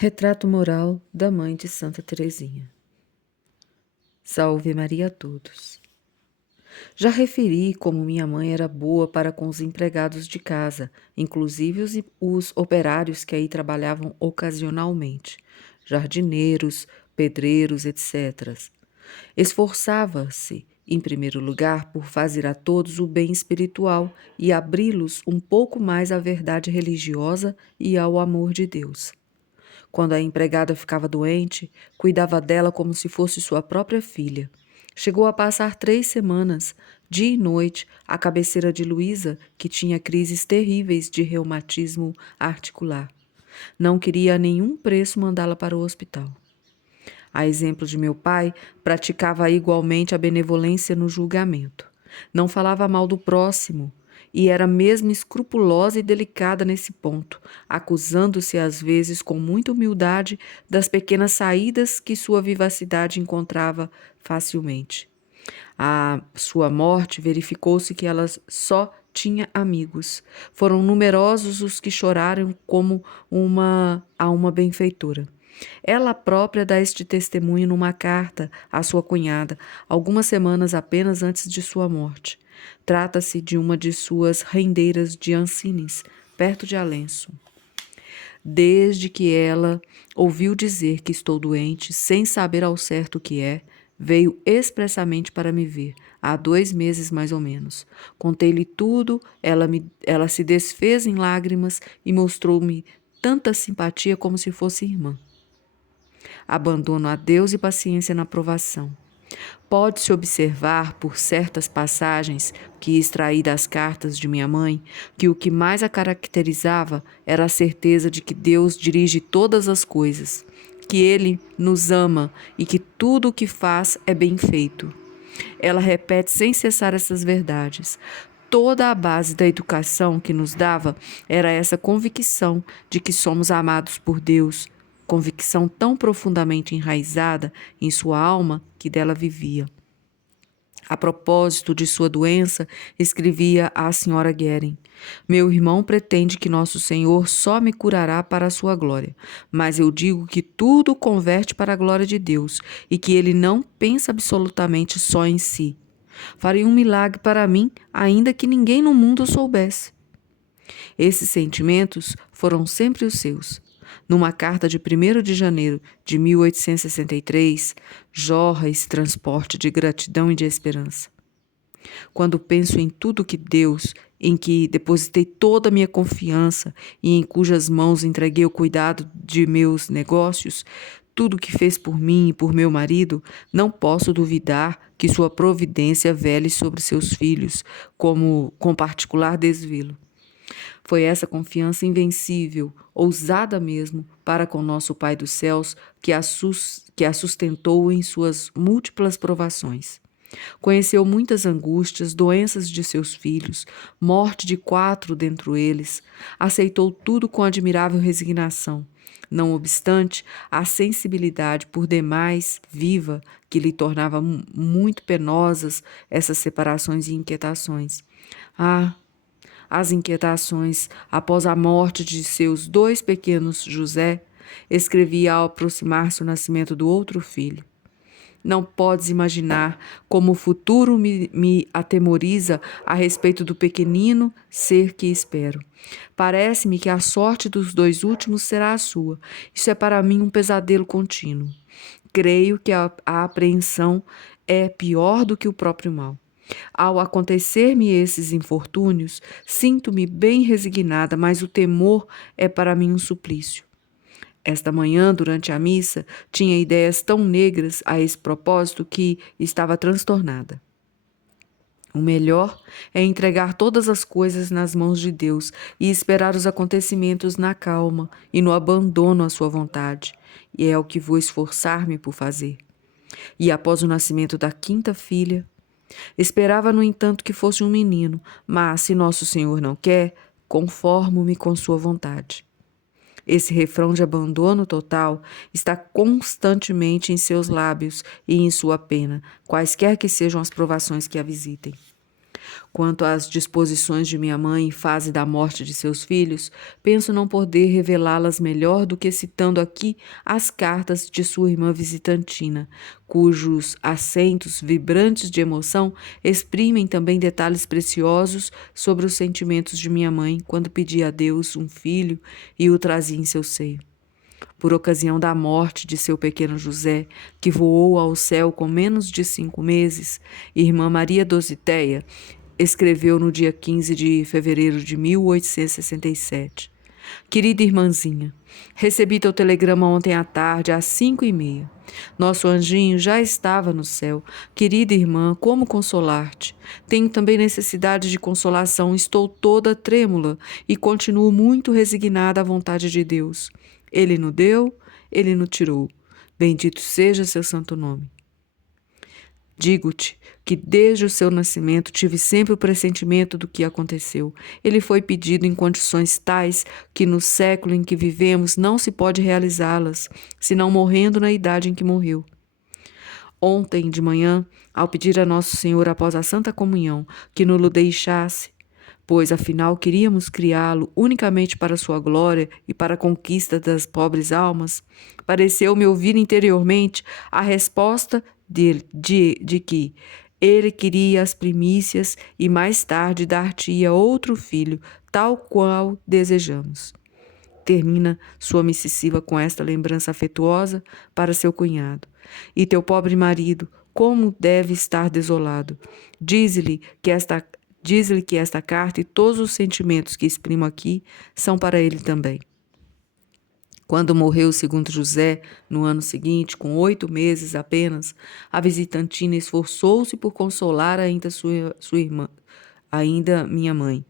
Retrato moral da mãe de Santa Teresinha. Salve Maria a todos. Já referi como minha mãe era boa para com os empregados de casa, inclusive os operários que aí trabalhavam ocasionalmente, jardineiros, pedreiros, etc. Esforçava-se, em primeiro lugar, por fazer a todos o bem espiritual e abri-los um pouco mais à verdade religiosa e ao amor de Deus. Quando a empregada ficava doente, cuidava dela como se fosse sua própria filha. Chegou a passar 3 semanas, dia e noite, à cabeceira de Luísa, que tinha crises terríveis de reumatismo articular. Não queria a nenhum preço mandá-la para o hospital. A exemplo de meu pai, praticava igualmente a benevolência no julgamento. Não falava mal do próximo e era mesmo escrupulosa e delicada nesse ponto, acusando-se às vezes com muita humildade das pequenas saídas que sua vivacidade encontrava facilmente. À sua morte, verificou-se que ela só tinha amigos. Foram numerosos os que choraram como a uma benfeitora. Ela própria dá este testemunho numa carta à sua cunhada, algumas semanas apenas antes de sua morte. Trata-se de uma de suas rendeiras de Ancines, perto de Alenço. Desde que ela ouviu dizer que estou doente, sem saber ao certo o que é, veio expressamente para me ver, há 2 meses mais ou menos. Contei-lhe tudo, ela se desfez em lágrimas e mostrou-me tanta simpatia como se fosse irmã. Abandono a Deus e paciência na provação. Pode-se observar, por certas passagens que extraí das cartas de minha mãe, que o que mais a caracterizava era a certeza de que Deus dirige todas as coisas, que Ele nos ama e que tudo o que faz é bem feito. Ela repete sem cessar essas verdades. Toda a base da educação que nos dava era essa convicção de que somos amados por Deus, convicção tão profundamente enraizada em sua alma que dela vivia. A propósito de sua doença, escrevia à senhora Guerin: meu irmão pretende que nosso Senhor só me curará para a sua glória, mas eu digo que tudo converte para a glória de Deus e que ele não pensa absolutamente só em si. Faria um milagre para mim, ainda que ninguém no mundo soubesse. Esses sentimentos foram sempre os seus. Numa carta de 1º de janeiro de 1863, jorra esse transporte de gratidão e de esperança. Quando penso em tudo que Deus, em que depositei toda a minha confiança e em cujas mãos entreguei o cuidado de meus negócios, tudo o que fez por mim e por meu marido, não posso duvidar que sua providência vele sobre seus filhos, como com particular desvelo. Foi essa confiança invencível, ousada mesmo, para com nosso Pai dos céus, que a sustentou em suas múltiplas provações. Conheceu muitas angústias, doenças de seus filhos, morte de 4 dentre eles. Aceitou tudo com admirável resignação. Não obstante, a sensibilidade por demais viva que lhe tornava muito penosas essas separações e inquietações. Ah, as inquietações após a morte de seus 2 pequenos José, escrevia ao aproximar-se o nascimento do outro filho. Não podes imaginar como o futuro me atemoriza a respeito do pequenino ser que espero. Parece-me que a sorte dos 2 últimos será a sua. Isso é para mim um pesadelo contínuo. Creio que a apreensão é pior do que o próprio mal. Ao acontecer-me esses infortúnios, sinto-me bem resignada, mas o temor é para mim um suplício. Esta manhã, durante a missa, tinha ideias tão negras a esse propósito que estava transtornada. O melhor é entregar todas as coisas nas mãos de Deus e esperar os acontecimentos na calma e no abandono à sua vontade, e é o que vou esforçar-me por fazer. E após o nascimento da 5ª filha, esperava, no entanto, que fosse um menino, mas, se nosso Senhor não quer, conformo-me com sua vontade. Esse refrão de abandono total está constantemente em seus lábios e em sua pena, quaisquer que sejam as provações que a visitem. Quanto às disposições de minha mãe em fase da morte de seus filhos, penso não poder revelá-las melhor do que citando aqui as cartas de sua irmã visitantina, cujos acentos vibrantes de emoção exprimem também detalhes preciosos sobre os sentimentos de minha mãe quando pedia a Deus um filho e o trazia em seu seio. Por ocasião da morte de seu pequeno José, que voou ao céu com menos de 5 meses, irmã Maria Dositeia escreveu no dia 15 de fevereiro de 1867. Querida irmãzinha, recebi teu telegrama ontem à tarde às 5h30. Nosso anjinho já estava no céu. Querida irmã, como consolar-te? Tenho também necessidade de consolação, estou toda trêmula e continuo muito resignada à vontade de Deus. Ele no deu, ele no tirou. Bendito seja seu santo nome. Digo-te que desde o seu nascimento tive sempre o pressentimento do que aconteceu. Ele foi pedido em condições tais que no século em que vivemos não se pode realizá-las, senão morrendo na idade em que morreu. Ontem de manhã, ao pedir a Nosso Senhor após a Santa Comunhão que nos deixasse, pois afinal queríamos criá-lo unicamente para sua glória e para a conquista das pobres almas, pareceu-me ouvir interiormente a resposta de que ele queria as primícias e mais tarde dar-te-ia outro filho, tal qual desejamos. Termina sua missiva com esta lembrança afetuosa para seu cunhado. E teu pobre marido, como deve estar desolado. Diz-lhe que esta carta e todos os sentimentos que exprimo aqui são para ele também. Quando morreu o segundo José, no ano seguinte, com 8 meses apenas, a visitantina esforçou-se por consolar ainda sua irmã, ainda minha mãe.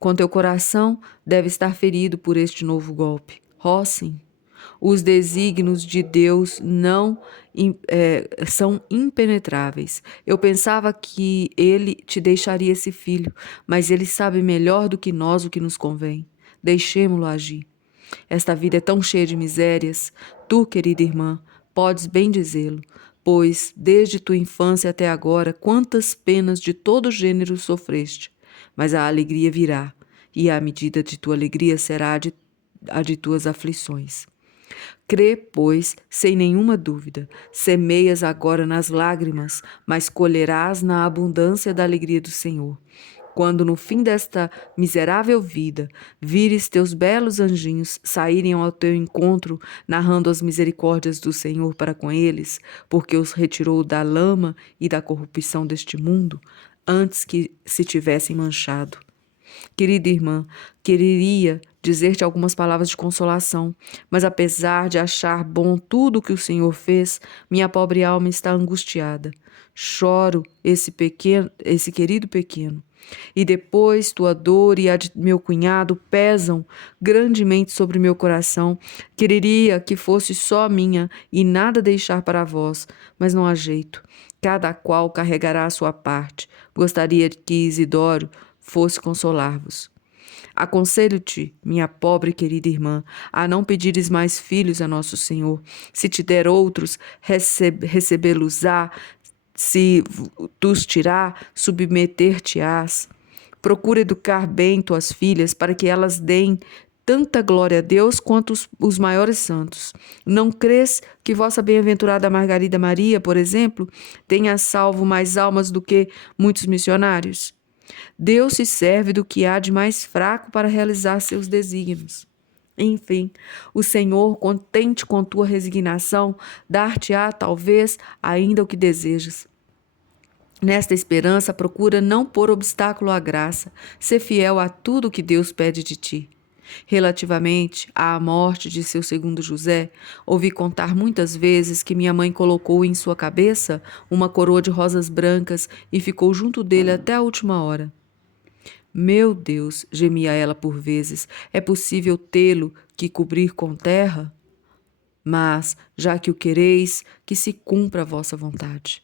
Com teu coração deve estar ferido por este novo golpe. Oh, sim, os desígnios de Deus não são impenetráveis. Eu pensava que ele te deixaria esse filho, mas ele sabe melhor do que nós o que nos convém. Deixemo-lo agir. Esta vida é tão cheia de misérias. Tu, querida irmã, podes bem dizê-lo, pois, desde tua infância até agora, quantas penas de todo gênero sofreste. Mas a alegria virá, e a medida de tua alegria será a de tuas aflições. Crê, pois, sem nenhuma dúvida, semeias agora nas lágrimas, mas colherás na abundância da alegria do Senhor. Quando no fim desta miserável vida vires teus belos anjinhos saírem ao teu encontro, narrando as misericórdias do Senhor para com eles, porque os retirou da lama e da corrupção deste mundo, antes que se tivessem manchado. Querida irmã, quereria dizer-te algumas palavras de consolação, mas apesar de achar bom tudo o que o Senhor fez, minha pobre alma está angustiada. Choro esse querido pequeno. E depois tua dor e a de meu cunhado pesam grandemente sobre meu coração. Quereria que fosse só minha e nada deixar para vós, mas não há jeito. Cada qual carregará a sua parte. Gostaria que Isidoro fosse consolar-vos. Aconselho-te, minha pobre querida irmã, a não pedires mais filhos a nosso Senhor. Se te der outros, recebê-los-á. Se tus tirar, submeter-te-ás. Procura educar bem tuas filhas para que elas deem tanta glória a Deus quanto os maiores santos. Não crês que vossa bem-aventurada Margarida Maria, por exemplo, tenha salvo mais almas do que muitos missionários? Deus se serve do que há de mais fraco para realizar seus desígnios. Enfim, o Senhor, contente com tua resignação, dar-te-á, talvez, ainda o que desejas. Nesta esperança, procura não pôr obstáculo à graça, ser fiel a tudo o que Deus pede de ti. Relativamente à morte de seu segundo José, ouvi contar muitas vezes que minha mãe colocou em sua cabeça uma coroa de rosas brancas e ficou junto dele até a última hora. Meu Deus, gemia ela por vezes, é possível tê-lo que cobrir com terra? Mas, já que o quereis, que se cumpra a vossa vontade.